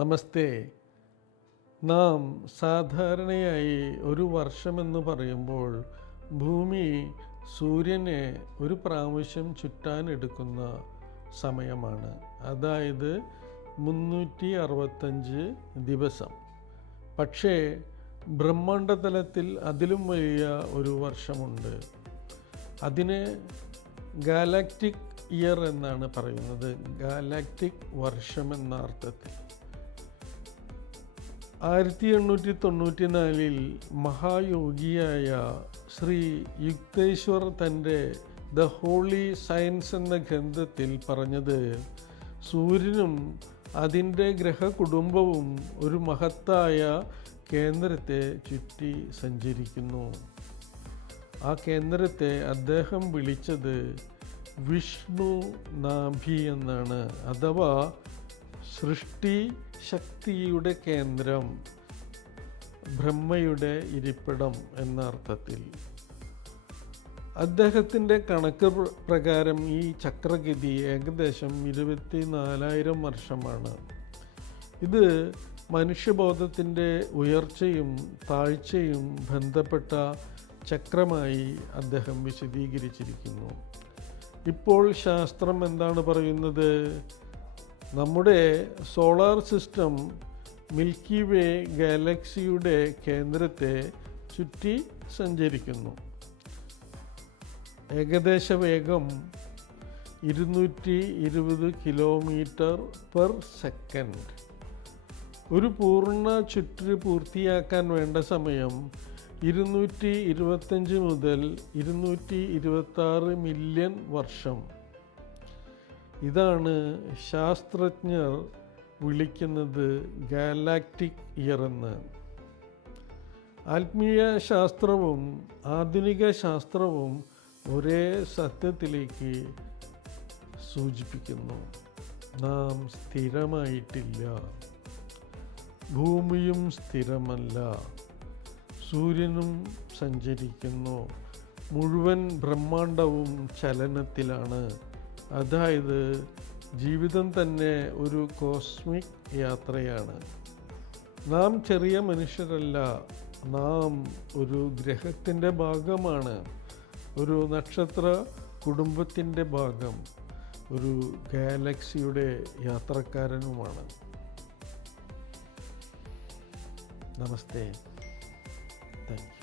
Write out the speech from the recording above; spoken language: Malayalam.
നമസ്തേ. നാം സാധാരണയായി ഒരു വർഷമെന്ന് പറയുമ്പോൾ ഭൂമി സൂര്യനെ ഒരു പ്രാവശ്യം ചുറ്റാനെടുക്കുന്ന സമയമാണ്. അതായത് 365 ദിവസം. പക്ഷേ ബ്രഹ്മാണ്ഡതലത്തിൽ അതിലും വലിയ ഒരു വർഷമുണ്ട്. അതിനെ ഗാലാക്റ്റിക് ഇയർ എന്നാണ് പറയുന്നത്. ഗാലാക്റ്റിക് വർഷം എന്ന അർത്ഥത്തിൽ 1894 മഹായോഗിയായ ശ്രീ യുക്തേശ്വർ തൻ്റെ ദ ഹോളി സയൻസ് എന്ന ഗ്രന്ഥത്തിൽ പറഞ്ഞത്, സൂര്യനും അതിൻ്റെ ഗ്രഹകുടുംബവും ഒരു മഹത്തായ കേന്ദ്രത്തെ ചുറ്റി സഞ്ചരിക്കുന്നു. ആ കേന്ദ്രത്തെ അദ്ദേഹം വിളിച്ചത് വിഷ്ണു നാഭി എന്നാണ്, അഥവാ സൃഷ്ടി ശക്തിയുടെ കേന്ദ്രം, ബ്രഹ്മയുടെ ഇരിപ്പിടം എന്ന അർത്ഥത്തിൽ. അദ്ദേഹത്തിൻ്റെ കണക്ക് പ്രകാരം ഈ ചക്രഗതി ഏകദേശം 24,000 വർഷമാണ്. ഇത് മനുഷ്യബോധത്തിൻ്റെ ഉയർച്ചയും താഴ്ചയും ബന്ധപ്പെട്ട ചക്രമായി അദ്ദേഹം വിശദീകരിച്ചിരിക്കുന്നു. ഇപ്പോൾ ശാസ്ത്രം എന്താണ് പറയുന്നത്? നമ്മുടെ സോളാർ സിസ്റ്റം മിൽക്കി വേ ഗാലക്സിയുടെ കേന്ദ്രത്തെ ചുറ്റി സഞ്ചരിക്കുന്നു. ഏകദേശ വേഗം 220 km/s. ഒരു പൂർണ്ണ ചുറ്റ് പൂർത്തിയാക്കാൻ വേണ്ട സമയം 225 മുതൽ 226 മില്യൺ വർഷം. ഇതാണ് ശാസ്ത്രജ്ഞർ വിളിക്കുന്നത് ഗാലാക്റ്റിക് ഇയർ എന്ന്. ആത്മീയ ശാസ്ത്രവും ആധുനിക ശാസ്ത്രവും ഒരേ സത്യത്തിലേക്ക് സൂചിപ്പിക്കുന്നു. നാം സ്ഥിരമായിട്ടില്ല. ഭൂമിയും സ്ഥിരമല്ല. സൂര്യനും സഞ്ചരിക്കുന്നു. മുഴുവൻ ബ്രഹ്മാണ്ഡവും ചലനത്തിലാണ്. അതായത് ജീവിതം തന്നെ ഒരു കോസ്മിക് യാത്രയാണ്. നാം ചെറിയ മനുഷ്യരല്ല. നാം ഒരു ഗ്രഹത്തിൻ്റെ ഭാഗമാണ്, ഒരു നക്ഷത്ര കുടുംബത്തിൻ്റെ ഭാഗം, ഒരു ഗാലക്സിയുടെ യാത്രക്കാരനുമാണ്. നമസ്തേ. Thank you.